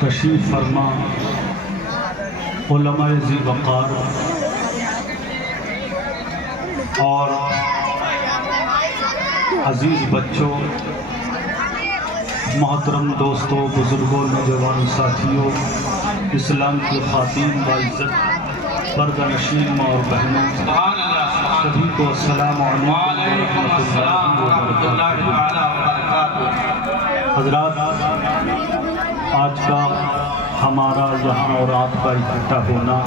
تشریف فرما علماء ذی وقار اور عزیز بچوں، محترم دوستوں، بزرگوں، نوجوان ساتھیوں، اسلام کی خواتین باعزت پردہ نشین ماں اور بہنوں، سبھی کو السلام علیکم ورحمۃ اللہ وبرکاتہ۔ حضرات، آج کا ہمارا یہاں اور آپ کا اکٹھا ہونا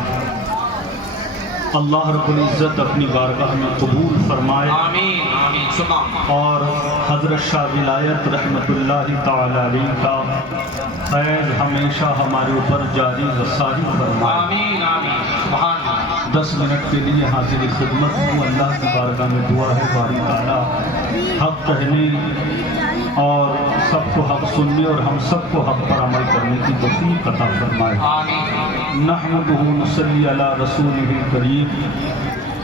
اللہ رب العزت اپنی بارگاہ میں قبول فرمائے، آمین، اور حضرت شاہ ولایت رحمت اللہ تعالی علیہ کا فیض ہمیشہ ہمارے اوپر جاری و ساری فرمائے، آمین آمین۔ 10 منٹ کے لیے حاضر خدمت ہوں۔ اللہ کی بارگاہ میں دعا ہے باری تعالیٰ حق کہنے اور سب کو حق سننے اور ہم سب کو حق پر عمل کرنے کی توفیق عطا فرمائے، آمین۔ نحمدہ نصلی علی رسولہ الکریم،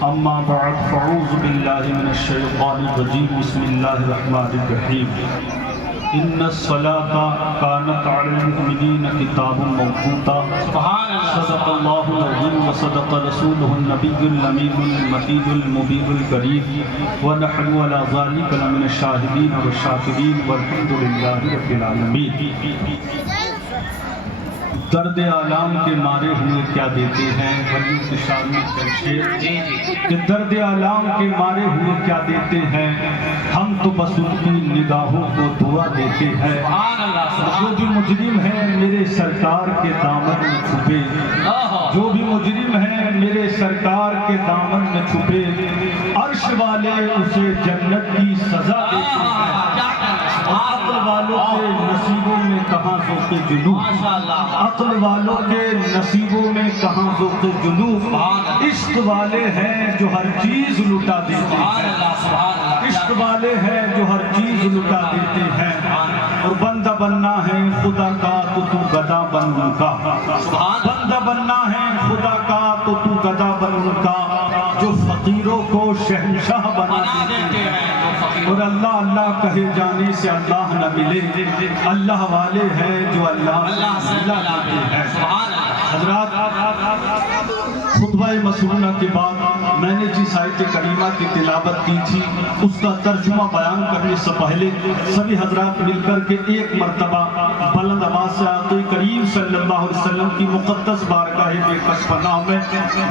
اما بعد فاعوذ باللہ من الشیطان الرجیم، بسم اللہ الرحمن الرحیم۔ ان الصلاة كانت على المؤمنین کتابا موقوتا، صدق اللہ العظیم وصدق رسولہ النبی الامین المتین المبین الکریم، ونحن علی ذلک لمن الشاہدین والشاکرین والحمد للہ رب العالمین۔ درد عالم کے مارے ہوئے کیا دیتے ہیں، ولی کی شان میں چلشے کہ درد عالم کے مارے ہوئے کیا دیتے ہیں، ہم تو بس ان کی نگاہوں کو دعا دیتے ہیں۔ جو بھی مجرم ہے میرے سرکار کے دامن میں چھپے، جو بھی مجرم ہے میرے سرکار کے دامن میں چھپے، عرش والے اسے جنت کی سزا دیتے ہیں۔ عقل والوں کے نصیبوں میں کہاں ذوق جنوب، عقل والوں کے نصیبوں میں کہاں ذوق جنوب، عشق والے ہیں جو ہر چیز لٹا دیتے ہیں، عشق والے ہیں جو ہر چیز لٹا دیتے ہیں۔ اور بندہ بننا ہے خدا کا تو تو گدا بن ان کا، بندہ بننا ہے خدا کا تو تو گدا بن ان کا، جو فقیروں کو شہنشاہ بنا دیتے ہیں۔ اور اللہ اللہ کہے جانے سے اللہ نہ ملے، اللہ والے ہیں جو اللہ دیتے ہیں۔ حضرات، خطبہ مسنونہ کے بعد میں نے جس آیت کریمہ کی تلاوت کی تھی اس کا ترجمہ بیان کرنے سے پہلے سبھی حضرات مل کر کے ایک مرتبہ بلند آواز سے آقا کریم صلی اللہ علیہ وسلم کی مقدس بارگاہ بے کس پناہ میں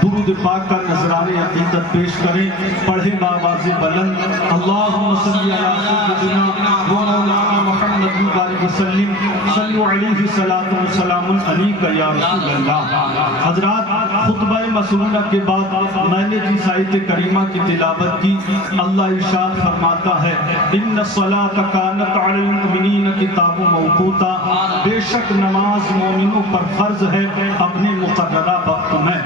درود پاک کا نذرانِ عقیدت پیش کریں۔ پڑھیں بآواز بلند، اللہم صلی علی سیدنا و مولانا محمد وبارک وسلم، صلو علیہ صلاۃ و سلام علیک یا رسول اللہ۔ حضرات، خطبہ مسنونہ کے بعد میں نے جس آیت کریمہ کی تلاوت کی، اللہ ارشاد فرماتا ہے ان الصلاۃ کانت علی المؤمنین کتابا موقوتا، بے شک نماز مومنوں پر فرض ہے اپنے مقررہ وقت میں۔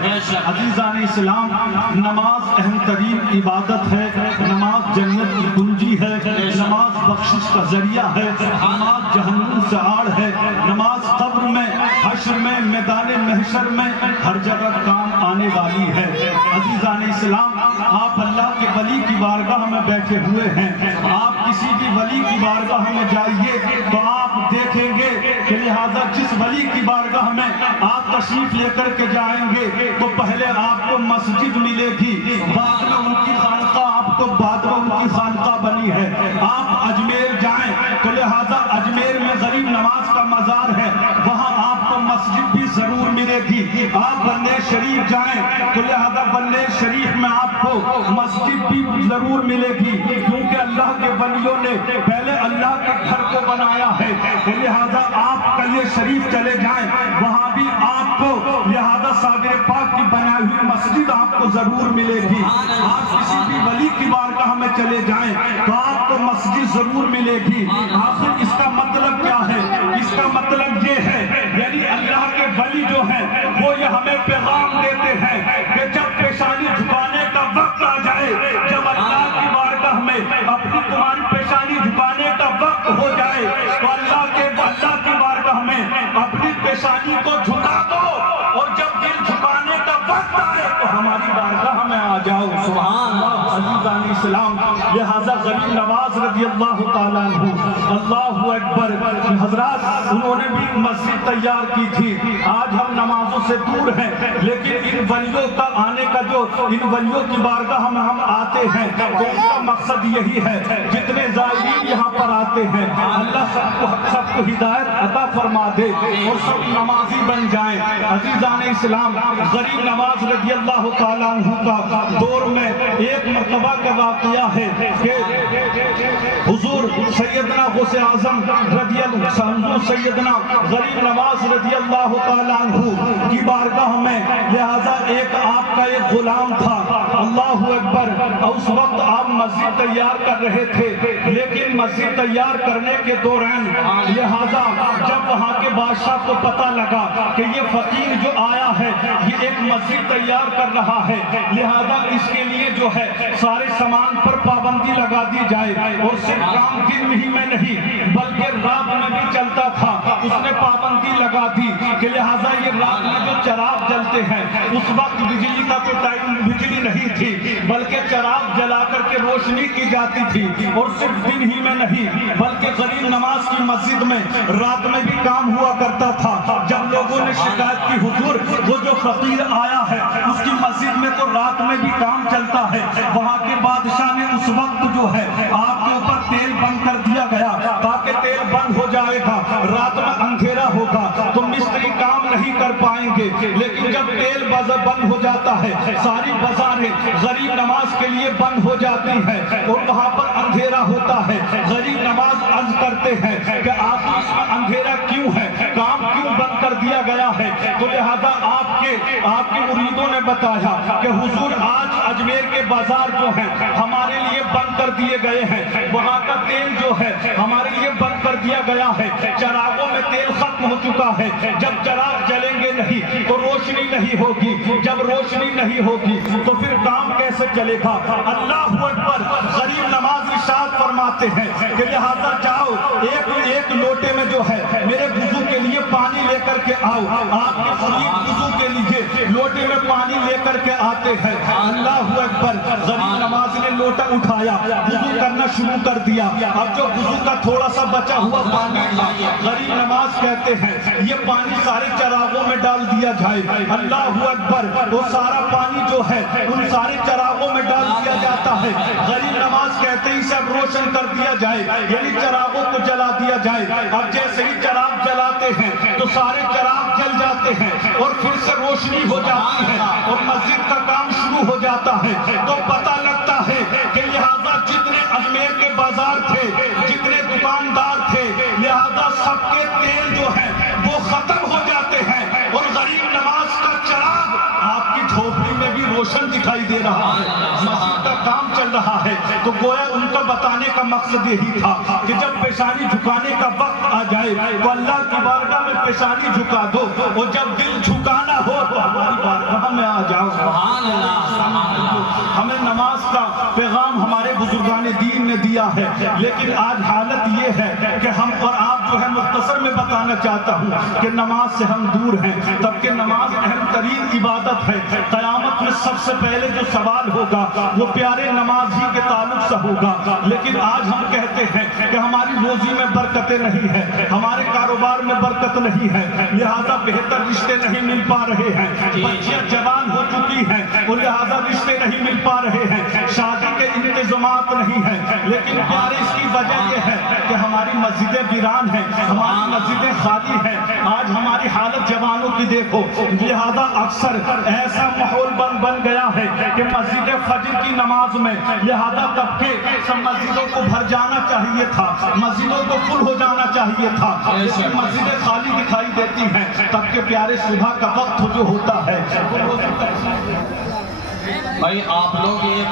عزیزان اسلام، نماز اہم ترین عبادت ہے، نماز جنت کی کنجی ہے، نماز بخشش کا ذریعہ ہے، نماز جہنم سے آڑ ہے، نماز قبر میں، حشر میں، میدان محشر میں ہر جگہ کام آنے والی ہے۔ عزیزان اسلام، آپ اللہ کے ولی کی بارگاہ میں بیٹھے ہوئے ہیں، آپ کسی بھی ولی کی بارگاہ میں جائیے تو آپ دیکھیں گے کہ لہذا جس ولی کی بارگاہ میں آپ تشریف لے کر کے جائیں گے تو پہلے آپ کو مسجد ملے گی، بعد میں ان کی خانقاہ آپ کو بعد میں ان کی خانقاہ بنی ہے۔ آپ اجمیر جائیں تو لہذا اجمیر میں غریب نواز کا مزار ہے، وہاں آپ کو مسجد بھی ضرور ملے گی۔ آپ بننے شریف جائیں تو لہذا بننے شریف میں آپ کو مسجد بھی ضرور ملے گی، کیونکہ اللہ کے ولیوں نے پہلے اللہ کے گھر کو بنایا ہے، لہذا آپ کلیہ شریف چلے جائیں وہاں بھی آپ کو لہذا صابر پاک کی بنائی ہوئی مسجد آپ کو ضرور ملے گی۔ آپ کسی بھی ولی کی بارگاہ میں چلے جائیں تو آپ کو مسجد ضرور ملے گی۔ آخر اس کا مطلب کیا ہے؟ اس کا مطلب یہ ہے یعنی اللہ کے ولی جو ہیں وہ یہ ہمیں پیغام دیتے ہیں کہ جب پیشانی جھکانے کا وقت آ جائے، جب اللہ کی بارگاہ میں اپنی تمہاری پیشانی جھکانے کا وقت ہو جائے تو اللہ کی بارگاہ میں اپنی پیشانی کو جھکا دو، اور جب دل جھکانے کا وقت آئے تو ہماری بارگاہ میں آ جاؤ۔ سبحان اللہ۔ عزیزان اسلام، لہذا غریب نواز نواز رضی اللہ تعالیٰ عنہ، اللہ اکبر، حضرات انہوں نے بھی مسجد تیار کی تھی. آج ہم نمازوں سے دور ہیں، لیکن ان ولیوں کا آنے کا جو ان ولیوں کی بارگاہ میں ہم آتے ہیں تو ان کا مقصد یہی ہے. جتنے زائرین یہاں پر آتے ہیں اللہ سب کو ہدایت عطا فرما دے اور سب نمازی بن جائیں. عزیزان اسلام، غریب نواز رضی اللہ تعالیٰ عنہ کا دور میں ایک مرتبہ کا واقعہ ہے کہ حضور سیدنا غوث اعظم رضی اللہ عنہ، سیدنا غریب نواز رضی اللہ تعالیٰ عنہ کی بارگاہ میں لہذا ایک آپ کا ایک غلام تھا. اللہ اکبر. اس وقت آپ مسجد تیار کر رہے تھے، لیکن مسجد تیار کرنے کے دوران لہذا جب وہاں کے بادشاہ کو پتہ لگا کہ یہ فقیر جو آیا ہے یہ ایک مسجد تیار کر رہا ہے، لہذا اس کے لیے جو ہے سارے سامان پر پابندی لگا دی جائے، اور صرف کام دن ہی میں نہیں بلکہ رات میں بھی چلتا تھا. اس نے پابندی لگا دی کہ لہذا یہ رات میں جو چراغ جلتے ہیں، اس وقت بجلی کا تو ٹائم بجلی نہیں تھی بلکہ چراغ جلا کر کے روشنی کی جاتی تھی، اور صرف دن ہی میں نہیں بلکہ غریب نواز کی مسجد میں رات میں بھی کام ہوا کرتا تھا. جب لوگوں نے شکایت کی حضور وہ جو فقیر آیا ہے اس کی مسجد میں تو رات میں بھی کام چلتا ہے، وہاں کے بادشاہ نے اس وقت جو ہے آپ کے اوپر تیل بند کر دیا گیا تاکہ تیل بند ہو جائے گا، رات میں اندھیرا ہوگا تو مستری کام نہیں کر پائیں گے. لیکن جب تیل بند ہو جاتا ہے ساری بازاریں غریب نواز کے لیے بند ہو جاتی ہیں اور وہاں پر اندھیرا ہوتا ہے. غریب نواز عرض کرتے ہیں کہ آپ اس میں اندھیرا کیوں ہے، کام کیوں بند کر دیا گیا ہے؟ تو لہذا آپ کے مریدوں نے بتایا کہ حضور آج اجمیر کے بازار جو ہیں ہمارے لیے بند کر دیے گئے ہیں، وہاں کا تیل جو ہے ہمارے لیے بند کر دیا گیا ہے، چراغوں میں تیل ختم ہو چکا ہے. جب چراغ جلیں گے نہیں تو روشنی نہیں ہوگی، جب روشنی نہیں ہوگی تو پھر کام کیسے چلے گا؟ اللہ اکبر. غریب نواز ارشاد فرماتے ہیں کہ لہذا جاؤ ایک لوٹے میں جو ہے میرے وضو کے لیے پانی لے کر کے آؤ. آپ کے غریب وضو کے لیے لوٹے میں پانی لے کر کے آتے ہیں. اللہ اکبر. غریب نواز نے لوٹا اٹھایا، وضو کرنا شروع کر دیا. اب جو وضو کا تھوڑا سا بچا ہوا پانی تھا، غریب نواز کہتے ہیں یہ پانی سارے چراغوں میں ڈال دیا جائے. اللہ اکبر. وہ سارا پانی جو ہے ان سارے چراغوں میں ڈال دیا جاتا ہے. غریب نواز کہتے ہیں سب روشن کر دیا جائے، یعنی چراغوں کو جلا دیا جائے. اب جیسے ہی چراغ جلاتے ہیں تو سارے چراغ جل جاتے ہیں اور پھر سے روشنی ہو جاتی ہے اور مسجد کا کام شروع ہو جاتا ہے. تو پتہ لگتا ہے کہ لہذا جتنے اجمیر کے بازار تھے، جتنے دکاندار تھے، لہذا سب کے تیل جو ہے وہ ختم ہو جاتے ہیں اور غریب نواز کا چراغ آپ کی جھوپڑی میں بھی روشن دکھائی دے رہا ہے، مسجد کا کام چل رہا ہے. تو گویا ان کا بتانے کا مقصد یہی تھا کہ جب پیشانی جھکانے کا وقت آ جائے تو اللہ کی بارگاہ میں پیشانی جھکا دو، اور جب دل جھکانا ہو تو ہماری بارگاہ میں آ جاؤ. ہمیں نماز کا پیغام ہمارے بزرگان دین نے دیا ہے، لیکن آج حالت یہ ہے کہ ہم اور آپ جو ہے مختصر میں بتانا چاہتا ہوں کہ نماز سے ہم دور ہیں، تبکہ نماز اہم ترین عبادت ہے. قیامت میں سب سے پہلے جو سوال ہوگا وہ پیارے نماز ہی کے تعلق سے ہوگا. لیکن آج ہم کہتے ہیں کہ ہماری روزی میں برکتیں نہیں ہیں، ہمارے کاروبار میں برکت نہیں ہے، لہذا بہتر رشتے نہیں مل پا رہے ہیں، بچیاں جوان ہو چکی ہیں اور لہذا رشتے نہیں مل پا رہے ہیں، شادی کے انتظامات نہیں ہیں. لیکن پیارے اس کی وجہ یہ ہے کہ ہماری مسجدیں ویران ہیں، ہماری مسجدیں خالی ہیں. آج ہماری حالت جوانوں کی دیکھو، لہذا اکثر ایسا ماحول بن گیا ہے کہ مسجد فجر کی نماز میں لہذا طبقے سب مسجدوں کو بھر جانا چاہیے تھا، مسجدوں کو فل ہو جانا چاہیے تھا، لیکن مسجدیں خالی دکھائی دیتی ہیں. تب کہ پیارے صبح کا وقت جو ہوتا ہے بھائی آپ لوگ یہ